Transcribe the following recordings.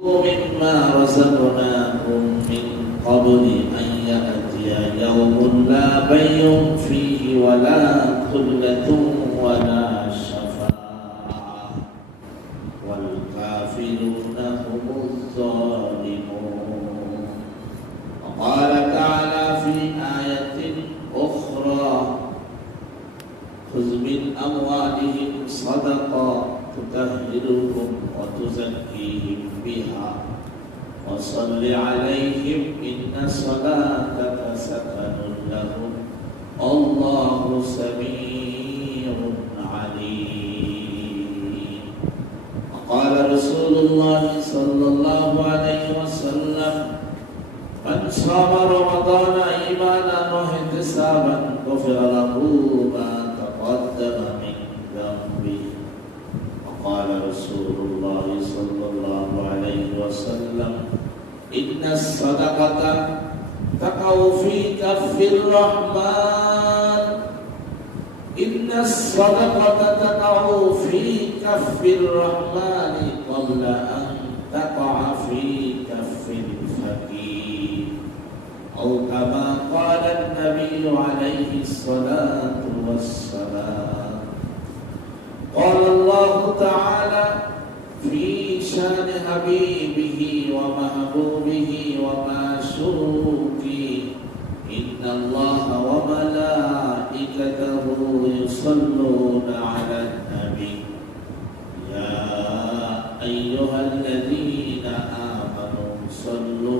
مما رزقناكم من قبل أن يأتي يوم لا بيع فيه ولا خلة ولا شفاعة. والكافرون هم الظالمون. وقال تعالى في آية أخرى خذ من أموالهم صدقة تطهرهم وتزكيهم. بها وصل عليهم إن صلاتك سكن لهم الله سميع عليم وقال رسول الله صلى الله عليه وسلم من صام رمضان إيمانا واحتسابا غفر له الصدقة تقع في كف الرحمن إن الصدقة تقع في كف الرحمن قبل أن تقع في كف الفقير أو كما قال النبي عليه الصلاة والسلام قال الله تعالى في شأن حبيبه ومحبوبه ومعشوقه. إن الله وملائكته يصلون على النبي. يا أيها الذين آمنوا صلوا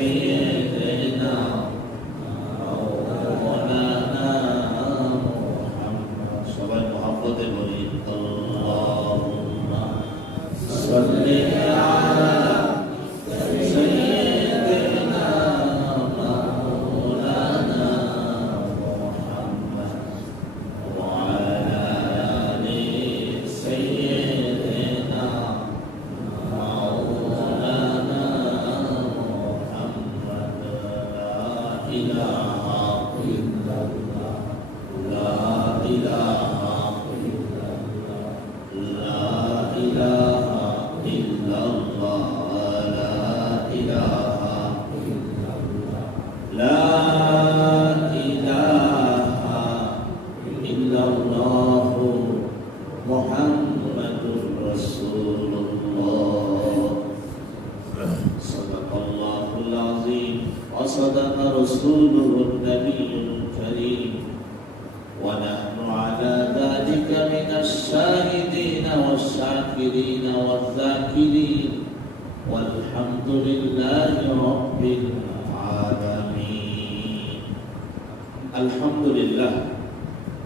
Spirit now.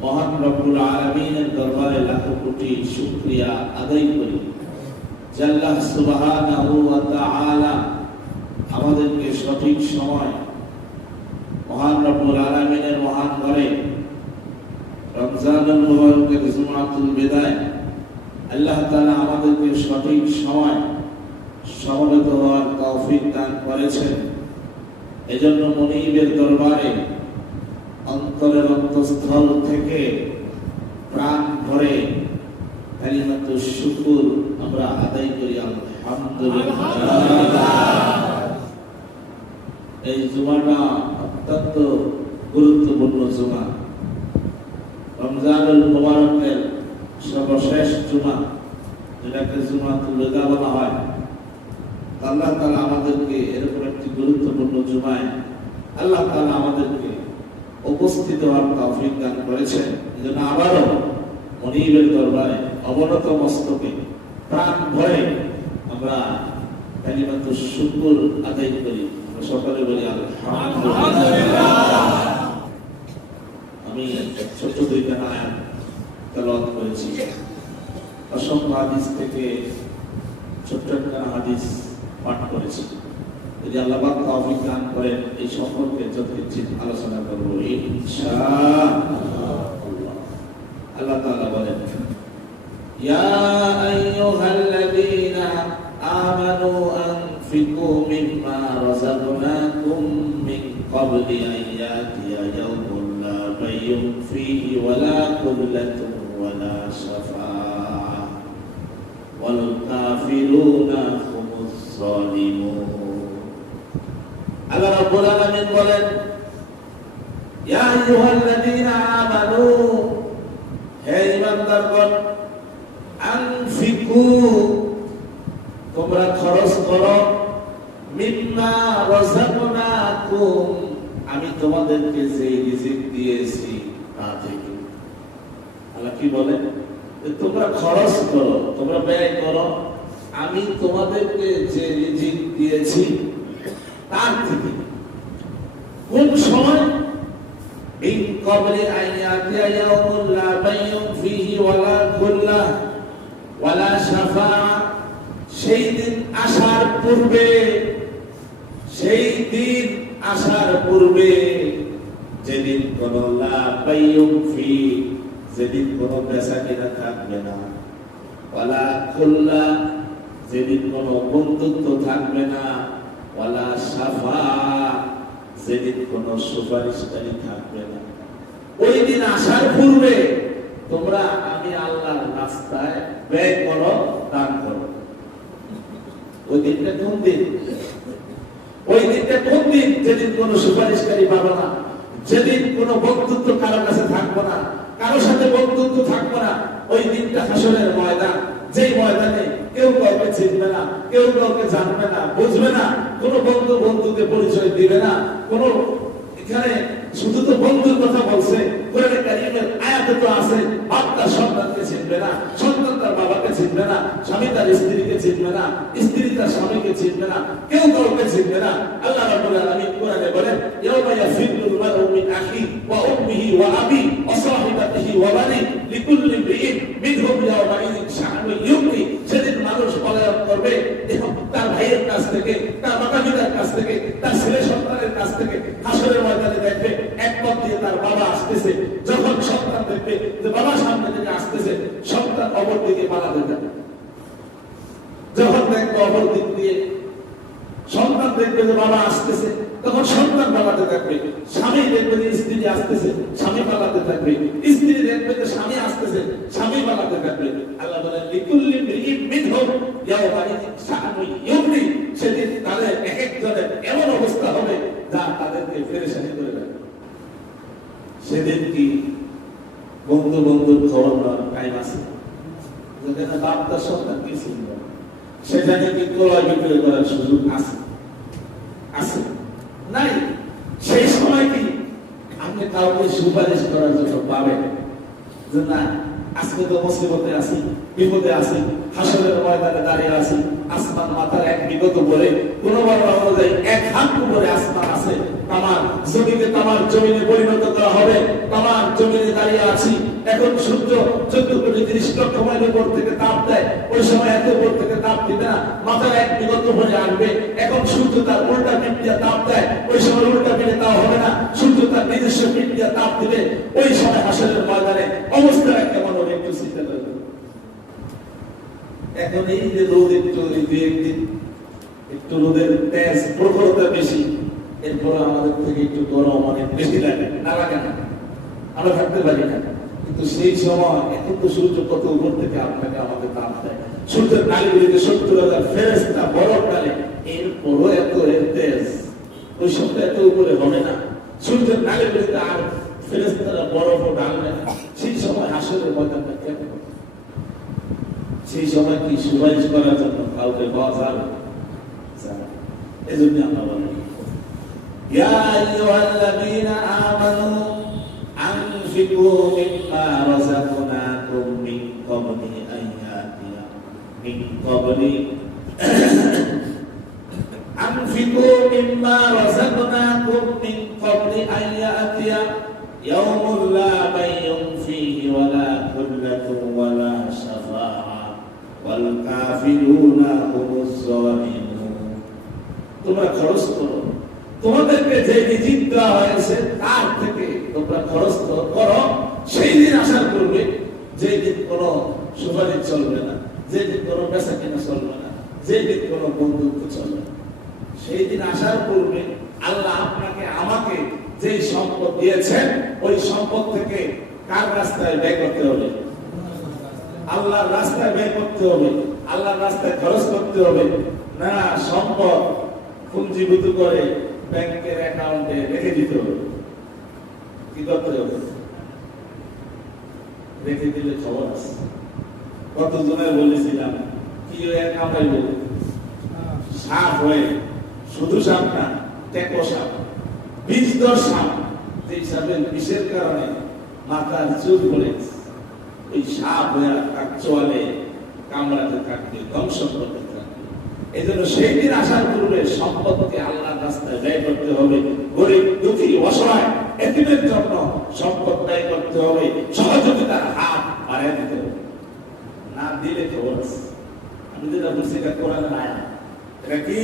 মহান রব্বুল আলমিনের দরবারে লাখ কোটি শুক্রিয়া আদায় করি। জাল্লাহ সুবহানাহু ওয়া তাআলা আমাদেরকে সঠিক সময় মহান রব্বুল আলমিনের মহান ঘরে রমজানুল মুবারকের জুমাতুল বিদায় আল্লাহ তাআলা আমাদেরকে সঠিক সময় সমবেত হওয়ার তৌফিক দান করেছেন। এজন্য মনিবের দরবারে অন্তরের অন্তঃস্থল থেকে প্রাণ ভরে কালিমাতু শুকুর আমরা আদায় করি, আলহামদুলিল্লাহ। এই জুমাটা অত্যন্ত গুরুত্বপূর্ণ জুমা। রমজানুল মুবারকের সর্বশেষ জুমা, যেটাকে জুমা তুলেদা বলা হয়, আল্লাহ তালা আমাদেরকে এরকম একটি গুরুত্বপূর্ণ জুমায়, আল্লাহ তালা আমাদেরকে উপস্থিত হওয়ার তৌফিক দান করেছেন। এজন্য আবারও মনিবের দরবারে অবনত মস্তকে প্রাণ ভরে আমরা কালিমাতু শুকুর আদায় করি। সকলে বলি আমি ছোট্ট দুইটা আয়াত তেলাওয়াত করেছি। অসংখ্য হাদিস থেকে ছোট্ট একটা হাদিস পাঠ করেছি। যদি আল্লাহবাক তহফিক দান করেন, এই সম্পর্কে যথেচ্ছিত আলোচনা করব। আল্লাহ তাআলা বলেন, ইয়া আইয়ুহাল্লাযীনা আমানু আনফিকু মিম্মা রাযাকনাকুম মিন ক্বাবলি আন ইয়াতিয়া ইয়াওমুন লা বাইউন ফীহি ওয়ালা কুল্লাতুন ওয়ালা শাফা ওয়াল কাফিরুনা হুমুজ যালিমুন আল্লাহ রাব্বুল আলামিন বলেন, ইয়া আইয়ুহাল্লাযীনা আমানু, হে ঈমানদারগণ, আনফিকু, তোমরা খরচ করো, মিম্মা রাযাকনাকুম, আমি তোমাদেরকে যে রিজিক দিয়েছি তা থেকে। আল্লাহ কি বলেন? তোমরা খরচ করো, তোমরা ব্যয় করো, আমি তোমাদেরকে যে রিজিক দিয়েছি তার থেকে। কোন সময়? এই কবরে আইয়াতে ইয়াউমুল লা বাইয়ুন ফিহি ওয়ালা খুল্লা ওয়ালা শাফা। সেই দিন আসার পূর্বে, সেই দিন আসার পূর্বে যেদিন কোন লা বাইয়ুন ফি, যেদিন কোন পেশা কিনা থাকবে না। ওয়ালা খুল্লা যেদিন কোন বন্ধুত্ব থাকবে না। ওয়ালা সাফা যেদিন কোন সুপারিশকারী থাকবে না। ওই দিন আসার পূর্বে তোমরা আমি আল্লাহর রাস্তায় ব্যয় করো দান করো। ওই দিনটা কোন দিন? ওই দিনটা কোন দিন? যেদিন কোন সুপারিশকারী পাবো না। যেদিন কোন বন্ধুত্ব কারও কাছে থাকব না কারোর সাথে বন্ধুত্ব থাকব না, ওই দিনটা হাসনের ময়দান। যেই ময়দানে কেউ কাউকে চিনবে না, কেউ কাউকে জানবে না, বুঝবে না, কোনো বন্ধু বন্ধুকে পরিচয় দিবে না, কোনো এখানে শুধু তো বন্ধুর কথা বলছে, কোরআনে কারিমের তো আছে, বাপ তার সন্তানকে চিনবে না, সন্তান তার বাবাকে চিনবে না, স্বামী তার স্ত্রীকে চিনবে না, স্ত্রী তার স্বামীকে চিনবে না, কেউ কাউকে চিনবে না। আল্লাহ রাব্বুল আলামিন কোরআনে বলেন, ইয়াউমা ইয়াফিরুল মারউ মিন আখি ওয়া উম্মিহি ওয়া আবি ওয়া সাহিবাতিহি ওয়া বানি লিকুল্লি ইমরিইন মিনহুম ইযিন শাআনুন ইউগনি সেদিন মানুষ পলায়ন করবে এবং তার ভাইয়ের কাছ থেকে তার মাতা পিতার কাছ থেকে তার ছেলে সন্তানের কাছ থেকে হাসরের ময়দানে দেখবে এক পথ দিয়ে তার বাবা আসতেছে যখন সন্তান দেখবে যে বাবা সামনে থেকে আসতেছে সন্তান অপর দিকে পালাতে যাবে যখন দেখবে অপর দিক দিয়ে সন্তান দেখবে যে বাবা আসতেছে, তখন সন্তান পালাতে থাকবে। স্বামী দেখবে যে স্ত্রী আসতেছে, স্বামী পালাতে থাকবে। স্ত্রী দেখবে যে স্বামী আসতেছে, স্বামী পালাতে থাকবে। আল্লাহ বলেন লিকুল্লি মিনহুম ইয়াওমা ইযিন শাআনু ইউগনি সেদিন তাদের এক একজনের এমন অবস্থা হবে যা তাদেরকে ফেরেশানি করে দেবে সেদিন কি বন্ধু বন্ধুর খবর টাইম আছে। যেখানে সন্তান কি ছিল সেখানে কি ক্রয় বিক্রয় করার সুযোগ আছে। আছে। নাই। সেই সময় কি আপনি কাউকে সুপারিশ করার জন্য পাবেন? যে না, আজকে তো মুসিবতে আছি, বিপদে আছি, হাসরের ময়দানে দাঁড়িয়ে আছি আসমান মাথার এক বিগত বলে, কোন বর্ণ অনুযায়ী এক হাত উপরে আসমান আছে। তামার জমিনে তামার জমিনে পরিণত করা হবে। তামার জমিনে দাঁড়িয়ে আছি। এখন সূর্য চোদ্দ কোটি তিরিশ লক্ষ মাইল উপর থেকে তাপ দেয়। ওই সময় এত উপর থেকে তাপ দিবে না। মাথার এক বিগত হয়ে আসবে। এখন সূর্য তার উল্টা পিঠ দিয়ে তাপ দেয়। ওই সময় উল্টা পিঠে তাও হবে না। সূর্য তার নিজস্ব পিঠ দিয়ে তাপ দিবে। ওই সময় হাসরের ময়দানে অবস্থা কেমন হবে একটু চিন্তা করবে। এখন এই যে রোদ একটু একদিন একটু রোদের তেজ প্রখরতা বেশি, এরপরে আমাদের থেকে একটু গরম অনেক বেশি লাগে, না লাগে না। আমরা থাকতে পারি না। কিন্তু সেই সময় এখন তো সূর্য কত উপর থেকে আপনাকে আমাকে তাপ দেয়। সূর্যের নালীগুলিতে সত্তর হাজার ফেরেস্তা বরফ ডালে, এরপরও এত তেজ। ওই সবটা এত উপরে হবে না। সূর্যের নালীগুলিতে আর ফেরেস্তারা বরফও ডালবে না। সেই সময় হাসরের ময়দানটা? সেই সময় কি সুপারিশ করার জন্য কাউকে পাওয়া যাবে যাবে। এজন্য আমরা বলি يا أيها الذين آمنوا أنفقوا مما رزقناكم من قبل أن يأتي من قبل أنفقوا مما رزقناكم من قبل أن يأتي يوم তোমরা খরচ করো। তোমাদেরকে যে রিজিক দেওয়া হয়েছে, তার থেকে তোমরা খরচ করো। সেই দিন আসার পূর্বে যে দিন চলবে না যেদিন কোনো পেশা কেনা চলবে না যেদিন কোনো বন্ধুত্ব চলবে না। সেই দিন আসার পূর্বে আল্লাহ আপনাকে, আমাকে যে সম্পদ দিয়েছেন, ওই সম্পদ থেকে কার রাস্তায় ব্যয় করতে হবে? আল্লাহর রাস্তায় ব্যয় করতে হবে, আল্লাহর রাস্তায় খরচ করতে হবে। না, সম্পদ পুঞ্জীভূত করে ব্যাংকের অ্যাকাউন্টে রেখে দিতে হবে। কি করতে হবে? রেখে দিলে খবর আছে। কতজনের বলেছিলাম, কি বলে সাপ হয়ে। শুধু সাপ না, টেকো সাপ, বিষ দশ সাপ যে সাপের বিষের কারণে মাথার চুল পড়ে এই সাপ হয়ে চোয়ালে কামড়াতে থাকবে, ধ্বংস করতে থাকবে। এই জন্য সেই দিন আসার পূর্বে সম্পদকে আল্লাহর রাস্তায় ব্যয় করতে হবে। গরিব, দুঃখী, অসহায়, এতিমের জন্য সম্পদ ব্যয় করতে হবে। সহযোগিতার হাত বাড়াই দিতে হবে। না দিলে তো। আমি যেটা বলছি, এটা কোরআন নাই এটা কি?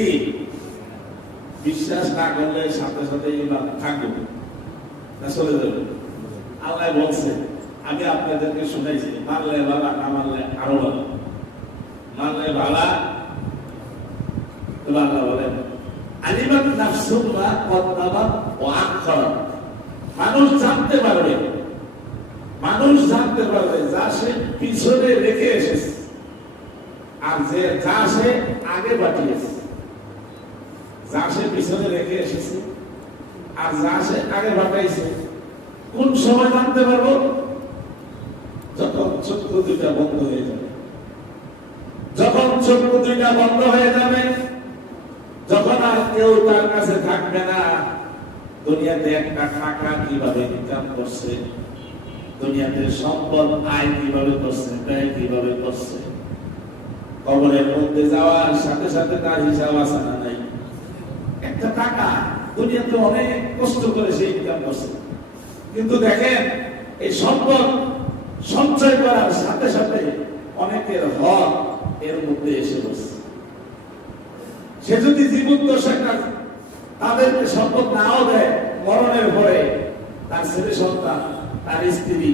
বিশ্বাস না করলে সাথে সাথে ইমান থাকবে। চলে যাবে। আল্লাহ বলছে আমি আপনাদেরকে শুনাইছি মানলে বালা না মানলে আরও ভালো। মানলে তো আল্লাহ বলেন, আলিমাত নাফসুন মা কদ্দামাত ওয়া আখরাত। মানুষ জানতে পারবে, মানুষ জানতে পারবে যা সে পিছনে রেখে এসেছে আর যে, যা সে আগে পাঠিয়েছে। যা সে পিছনে রেখে এসেছে আর যা সে আগে পাঠাইছে। কোন সময় জানতে পারব? দুইটা বন্ধ হয়ে যাবে। যখন চক্ষু দুইটা বন্ধ হয়ে যাবে, যখন আর কেউ তার কাছে থাকবে না, দুনিয়াতে একটা টাকা কীভাবে ইনকাম করছে, দুনিয়াতে সম্পদ আয় কীভাবে করছে, ব্যয় কীভাবে করছে, কবরের মধ্যে যাওয়ার সাথে সাথে তার হিসাব আছে না নাই? একটা টাকা দুনিয়াতে অনেক কষ্ট করে সে ইনকাম করছে। কিন্তু দেখেন, এই সম্পদ সঞ্চয় করার সাথে সাথে অনেকের হক এর মধ্যে এসে বসছে সে যদি জীবন দশাটা তাদেরকে সম্পদ নাও দেয়, মরণের ভয়ে তার ছেলে সন্তান, তার স্ত্রী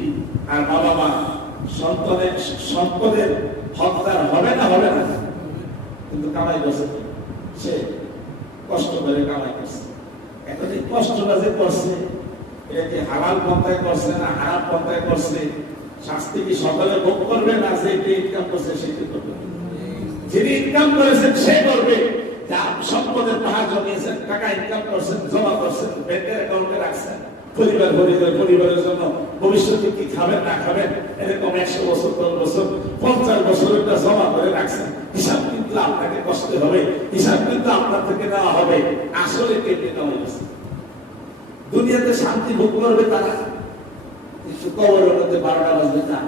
আর বাবা মা সন্তানের সম্পদের হকদার হবে না হবে না। কিন্তু কামাই করছে সে কষ্ট করে কামাই করছে। এখন এই কষ্টটা যে করছে, এটা কি হালাল পন্থায় করছে না হারাম পন্থায় করছে? শাস্তি কি সকালে ভোগ করবে না যে ইনকাম করছে সেটি করবে? যিনি ইনকাম করেছেন সে করবে। যা সম্পদের পাহাড় জমিয়েছেন, টাকা ইনকাম করছেন, জমা করছেন ব্যাংকের অ্যাকাউন্টে রাখছেন, পরিবার পরিবার পরিবারের জন্য ভবিষ্যতে কি খাবেন, না খাবেন, এরকম একশো বছর, দশ বছর, পঞ্চাশ বছরের জমা করে রাখছেন। হিসাব কিন্তু আপনাকে কষ্ট হবে, হিসাব কিন্তু আপনার থেকে নেওয়া হবে। আসলে কেটে নেওয়া দুনিয়াতে শান্তি ভোগ করবে তারা। কবরের মধ্যে বারোটা বাজবে, না।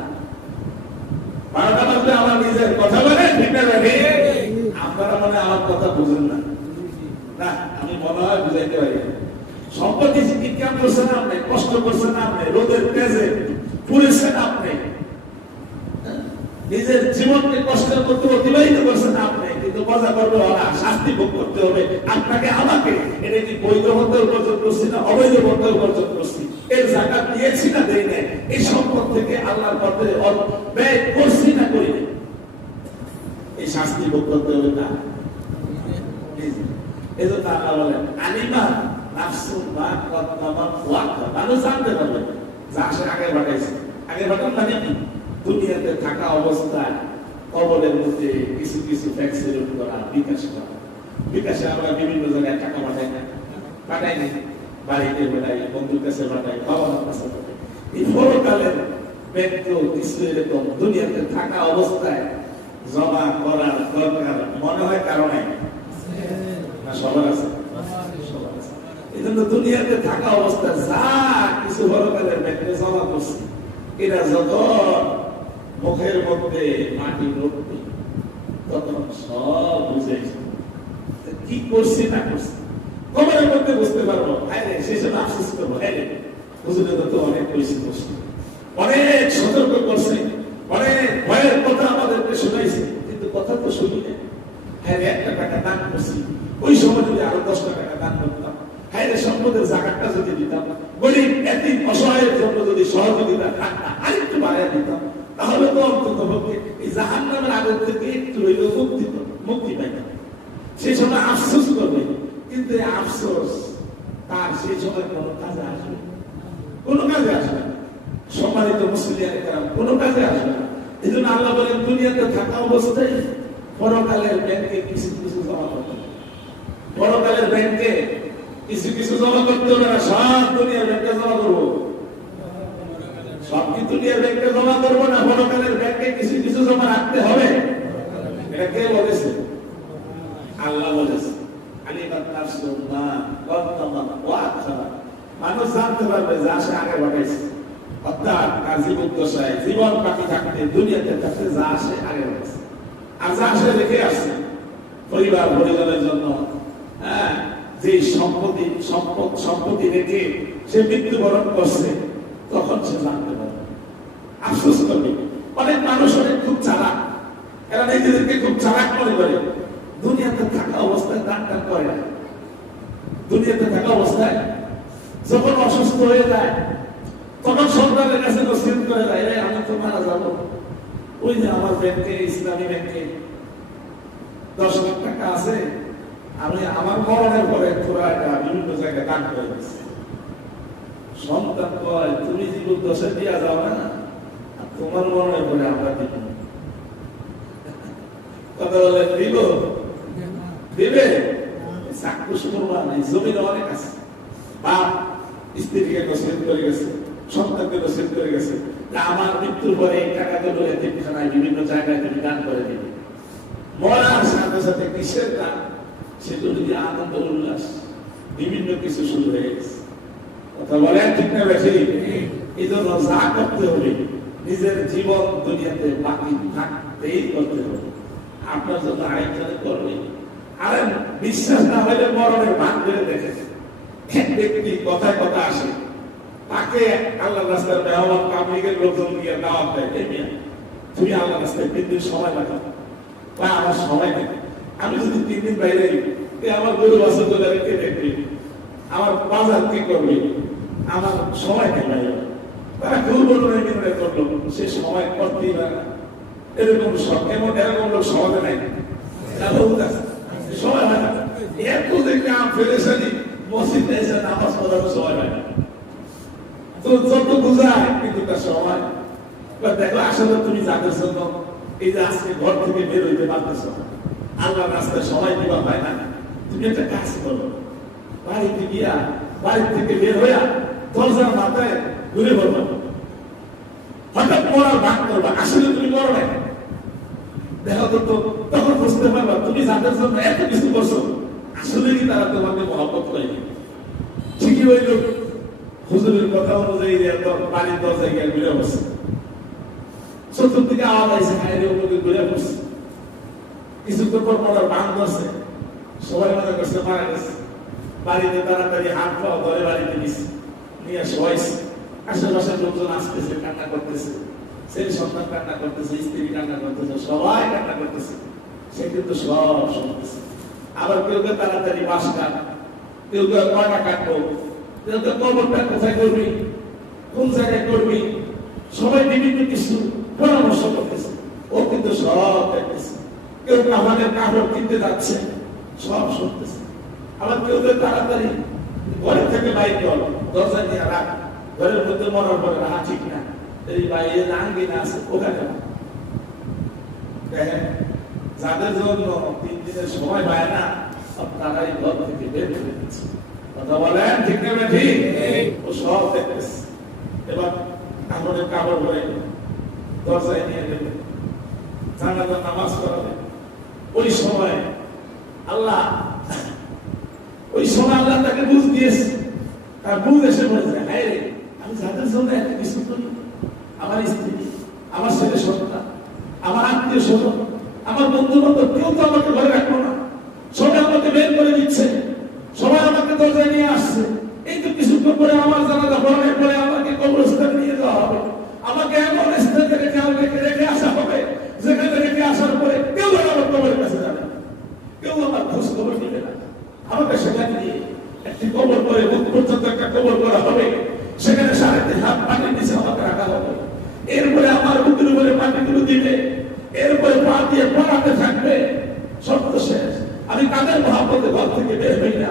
বারোটা বাজলে আমার নিজের কথা বলে আপনারা মনে হয় আমার কথা না। না, আমি মনে হয় বুঝাইতে পারি সম্পত্তি ইনকাম করছেন আপনি? কষ্ট করছেন আপনি? রোদের তেজে পুড়েছেন আপনি? নিজের জীবনকে কষ্টের মধ্যে অতিবাহিত করছেন আপনি? কিন্তু মজা করবে ওরা শাস্তি ভোগ করতে হবে। আপনাকে আমাকে, এটা কি বৈধ মধ্যে উপার্জন করছি না অবৈধ মধ্যে উপার্জন করছি? এর জায়গা দিয়েছি না দেই নাই? এই সম্পদ থেকে আল্লাহর পথে ব্যয় করছি না করি। এই শাস্তি ভোগ করতে হবে না আল্লাহ বলেন, আলিমা নাফসুন ওয়া মানুষ জানতে পারবে। যা সে আগে আগে পাঠান মানে দুনিয়াতে থাকা অবস্থায় কবলের মধ্যে কিছু কিছু ভ্যাকসিন করা বিকাশ করা বিকাশে আমরা বিভিন্ন জায়গায় টাকা পাঠাই না। পাঠাই না বাড়িতে পাঠাই, বন্ধুর কাছে পাঠাই বাবা মার কাছে পাঠাই। এই পরকালের ব্যক্তি কিছু এরকম দুনিয়াতে থাকা অবস্থায় জমা করার দরকার মনে হয় কারণে না, সবার আছে। এই জন্য দুনিয়াতে থাকা অবস্থা যা কিছু বড়কালের ব্যক্তি জমা করছে এরা যত মুখের মধ্যে মাটি রক্তি তখন সব বুঝেছে কি করছি না করছি। কবরের মধ্যে বুঝতে পারব। হ্যাঁ সেই জন্য করব। হ্যাঁ তো অনেক করছি অনেক সতর্ক করছে। অনেক ভয়ের কথা আমাদেরকে শোনাইছে। কিন্তু কথা তো শুনি না হ্যাঁ একটা টাকা দান করছি। ওই সময় যদি আরও দশটা টাকা দান করতাম। হ্যাঁ সম্পদের জায়গাটা যদি দিতাম। গরিব, এতিম, অসহায়ের জন্য যদি সহযোগিতা থাকতাম তাহলে তো অন্তত পক্ষে এই জাহান নামের আগুন থেকে একটু হইলেও মুক্তি মুক্তি পাইবে সেই সময় আফসোস করবে, কিন্তু আফসোস তার সেই সময় কোনো কাজে আসবে। কোনো কাজে আসবে না সম্মানিত মুসলিয়ান কারাম কোনো কাজে আসবে না এই জন্য আল্লাহ বলেন, দুনিয়াতে থাকা অবস্থায় পরকালের ব্যাংকে কিছু কিছু জমা করতে হবে। পরকালের ব্যাংকে কিছু কিছু জমা করতে হবে না সব দুনিয়ার ব্যাংকে জমা করব সব কি দুনিয়ার ব্যাংকে জমা করব না পরকালের ব্যাংকে কিছু কিছু জমা রাখতে হবে। এটা কে বলেছে? আল্লাহ বলেছে মানুষ জানতে পারবে অর্থাৎ দশায় জীবন বাকি দুনিয়াতে থাকতে যা আসে আগে বাড়াইছে আর যা আসে রেখে আসছে। পরিবার, পরিজনের জন্য হ্যাঁ যে সম্পত্তি, সম্পদ, সম্পত্তি রেখে সে মৃত্যুবরণ করছে। জানতে পারবে আফসোস করবে অনেক মানুষ অনেক খুব চালাক। এরা নিজেদেরকে খুব চালাক মনে করে। দুনিয়াতে থাকা অবস্থায় দান টান করে না। দুনিয়াতে থাকা অবস্থায় যখন অসুস্থ হয়ে যায় তখন সন্তানের কাছে নসিহত করে যায় "এই, আমি তো মারা যাব। ওই যে আমার ব্যাংকে ইসলামী ব্যাংকে দশ লাখ টাকা আছে। আমি আমার মরণের পরে তোরা এটা বিভিন্ন জায়গায় দান করে দিচ্ছি। সন্তান কয়, তুমি জীবন দশে দিয়া যাও না, তোমার মরণের পরে আমরা দিব কথা বলে, দিব? দিবে। চাক্ষুষ করবা নাই জমিন অনেক আছে। বাপ স্ত্রীকে নসিহত করে গেছে, সন্তানকে নসিহত করে গেছে। আমার মৃত্যুর পরে এই টাকাগুলো এতিমখানায় বিভিন্ন জায়গায় তুমি দান করে দিবে। মরার সাথে সাথে কিসের দান? সেগুলো যদি আনন্দ উল্লাস, বিভিন্ন কিছু শুরু হয়ে গেছে। কথা বলেন, ঠিক না বেশি? এই জন্য যা করতে হবে, নিজের জীবন দুনিয়াতে বাকি থাকতেই করতে হবে। আপনার জন্য আরেকজনে করবে। আরে বিশ্বাস না হলে মরণের ভাগ ধরে দেখে এক ব্যক্তি কথায় কথা আসে, তাকে আল্লাহ রাস্তার মেহমান পাবলিকের লোকজন দিয়ে দাওয়াত দেয় তুমি আল্লাহ রাস্তায় তিন দিন সময় লাগাও বা, আমার সময় নেই। আমি যদি তিন দিন বাইরে আমার গরু বছর ধরে রেখে দেখবি? আমার বাজার কি করবি? আমার সময় কেন তারা বড় নির্ণয় করল সে সময় করতেই পারে না এরকম এমন এরকম লোক সমাজে নাই। সময় হয় না। এত মসজিদে এসে নামাজ হয় না। তো কিন্তু তার সময়। আসলে তুমি এই যে আজকে ঘর থেকে বের হইতে পারতেছ না। তুমি একটা কাজ করো। বাড়িতে গিয়া বাড়ি থেকে বের হইয়া দরজার মাথায় ঘুরে বলব। হঠাৎ মরার ভাগ করবা, আসলে তুমি মরো না দেখো তো তো তখন বুঝতে পারবা, তুমি যাদের জন্য এত কিছু করছ আসলে কি তারা তোমাকে মহব্বত করে ঠিকই হইল হুজুরের কথা অনুযায়ী বাড়ির দরজায় গিয়ে ঘুরে বসে চতুর্দিকে আওয়াজ আইসে খাইলে ওপরে ঘুরে বসে কিছুক্ষণ পর মরার ভাঙ ধরছে সবাই মনে করছে, মারা গেছে। বাড়িতে তাড়াতাড়ি হাত পাওয়া ধরে বাড়িতে নিছে। নিয়ে শোয়াইছে আশেপাশের লোকজন আসতেছে, কান্না করতেছে। ছেলে সন্তান কান্না করতেছে, স্ত্রী কান্না করতেছে, সবাই কান্না করতেছে। সে কিন্তু সব শুনতেছে। আবার কেউ কেউ তাড়াতাড়ি বাস কাট, কেউ কেউ কয়টা কাটবো, কেউ কেউ কবরটা কোথায় করবি, কোন জায়গায় করবি? সবাই বিভিন্ন কিছু পরামর্শ করতেছে। ও কিন্তু সব দেখতেছে। কেউ আমাদের কাপড় কিনতে যাচ্ছে, সব শুনতেছে। আবার কেউ কেউ তাড়াতাড়ি ঘরে থেকে বাইর কর দরজা দিয়ে রাখ। ঘরের মধ্যে মরার পরে রাখা ঠিক না। এই বাইরে রাঙ্গি না আছে ওখানে দেখেন, যাদের জন্য তিন দিনের সময় পায় না তারাই ঘর থেকে বের করে দিচ্ছে কথা বলেন, ঠিক না ঠিক ও সব দেখতেছে। এবার কাপড়ের কাপড় পরে দরজায় নিয়ে গেলে। জানাজা, নামাজ করাবে ওই সময় আল্লাহ, ওই সময় আল্লাহ তাকে বুঝ দিয়েছে। তার বুঝ এসে বলেছে হ্যাঁ রে, আমি যাদের জন্য এত কিছু করি আমার স্ত্রী, আমার ছেলে সন্তান, আমার আত্মীয় স্বজন, আমার বন্ধু বান্ধব কেউ তো আমাকে ঘরে এরপরে আমার বুকের উপরে পাটিগুলো দিবে এরপরে পা দিয়ে পড়াতে থাকবে সব শেষ আমি কাদের মহাপতে ঘর থেকে বের হই না?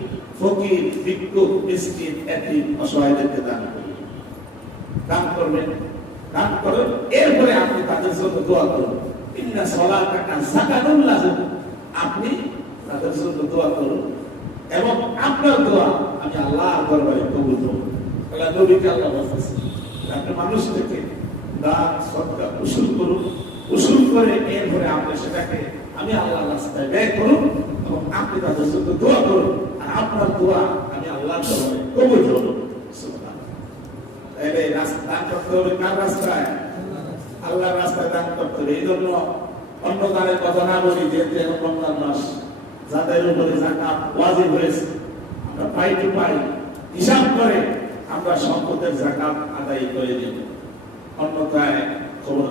ফকির ভিক্ষুক মিসকিন এতিম, অসহায়দেরকে দান করুন দান করবেন। দান করুন। এরপরে আপনি তাদের জন্য দোয়া করুন। ইন্না সলাতাকা লাহুম। আপনি তাদের জন্য দোয়া করুন। এবং আপনার দোয়া আমি আল্লাহর দরবারে কবুল করব। আল্লাহ নবীকে আল্লাহ মানুষ থেকে দান সদকা উসুল করুন। উসুল করে এরপরে আপনি সেটাকে আমি আল্লাহর রাস্তায় ব্যয় করুন এবং আপনি তাদের জন্য দোয়া করুন। আপনার দোয়া আমি আল্লাহর কবুল করব তাহলে রাস্তা দান করতে হবে কার রাস্তায় আল্লাহর রাস্তায় দান করতে হবে এই জন্য অন্য দানের কথা না বলি যেহেতু এখন রমজান মাস যাদের উপরে জাকাত ওয়াজিব হয়েছে আমরা পাই টু পাই হিসাব করে আমরা সম্পদের জাকাত আদায় করে দেব। অন্যথায় খবর